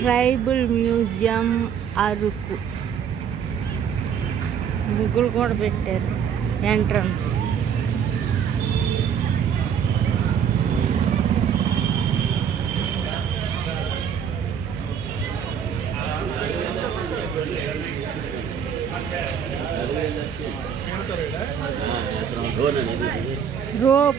Tribal museum Araku. ముగ్గులు కూడా పెట్టారు. ఎంట్రన్స్ డ్రోన్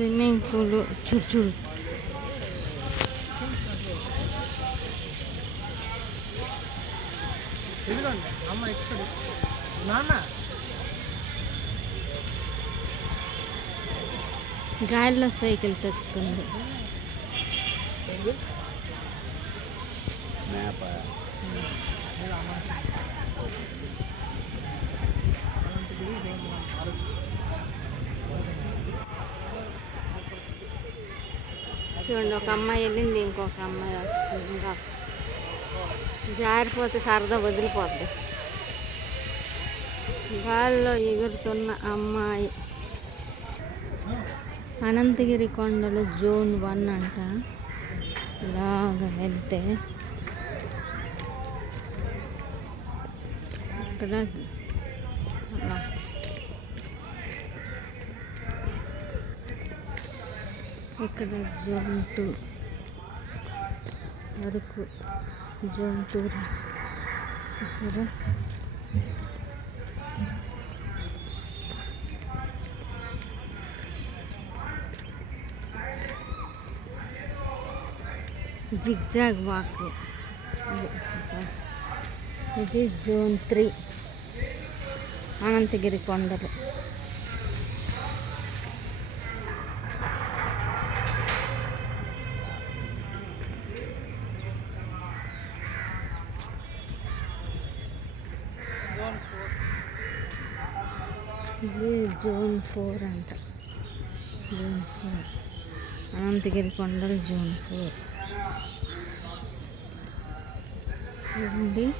స్విమ్మింగ్ పూల్ చూడు చూడు అమ్మ నాన్న గాలిలో సైకిల్ తెచ్చుకుంది మ్యాప్ చూడండి ఒక అమ్మాయి వెళ్ళింది ఇంకొక అమ్మాయి వస్తుంది. ఇంకా జారిపోతే సరదా వదిలిపోద్ది. గాల్లో ఎగురుతున్న అమ్మాయి. అనంతగిరి కొండలు జోన్ వన్ అంట. ఇలాగ వెళ్తే ఇక్కడ ఇక్కడ zone two Araku zone two చూసారా జిగ్జాగ్ వాక్. ఇది జోన్ త్రీ. అనంతగిరి కొండలు. ఇది జోన్ ఫోర్ అంట. Zone four. అనంతగిరి కొండలు జోన్ ఫోర్. చూడండి.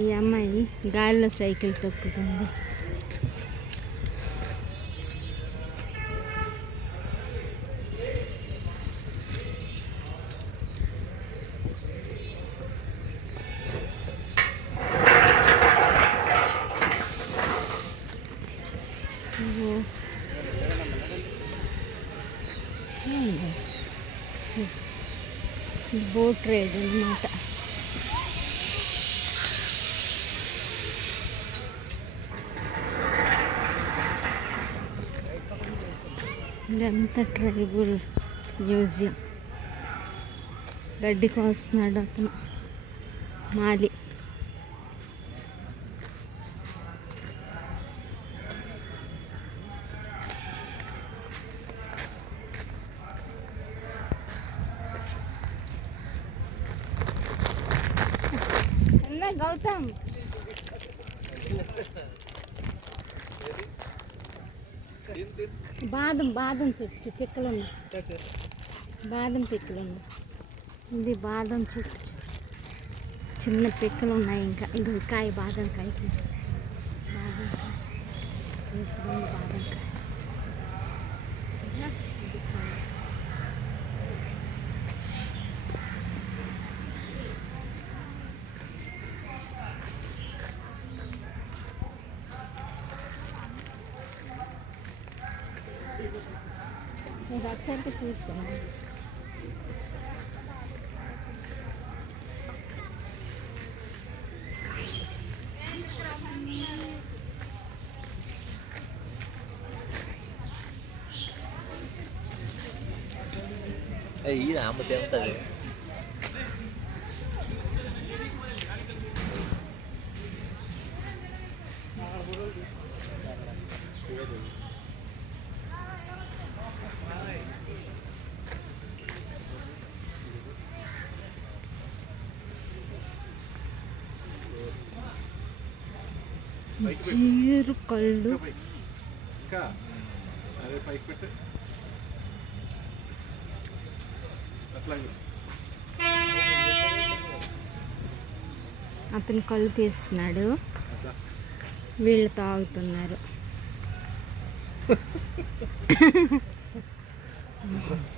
ఈ అమ్మాయి గాలిలో సైకిల్ తొక్కుతుంది. బోట్ రైడ్ అనమాట ఇదంతా ట్రైబుల్ మ్యూజియం. గడ్డి కోస్తున్నాడు అతను. మాలి. గౌతమ్ బాదం బాదం చెట్టు పిక్కలు బాదం పిక్కలు ఇది బాదం చెట్టు. చిన్న పిక్కలు ఉన్నాయి ఇంకా ఇంకా కాయ బాదం కాయ బాదం కాయ. బాదం కాయ చూసారా? ఇది కాయ. ఇది అక్కడికి తీసుకున్నాను ఈ రామ తింటది జీరు కళ్ళు ఇంకా అదే పైకి పెట్టు. అట్లాగే. అతను కళ్ళు తీస్తున్నాడు. వీళ్ళు తాగుతున్నారు.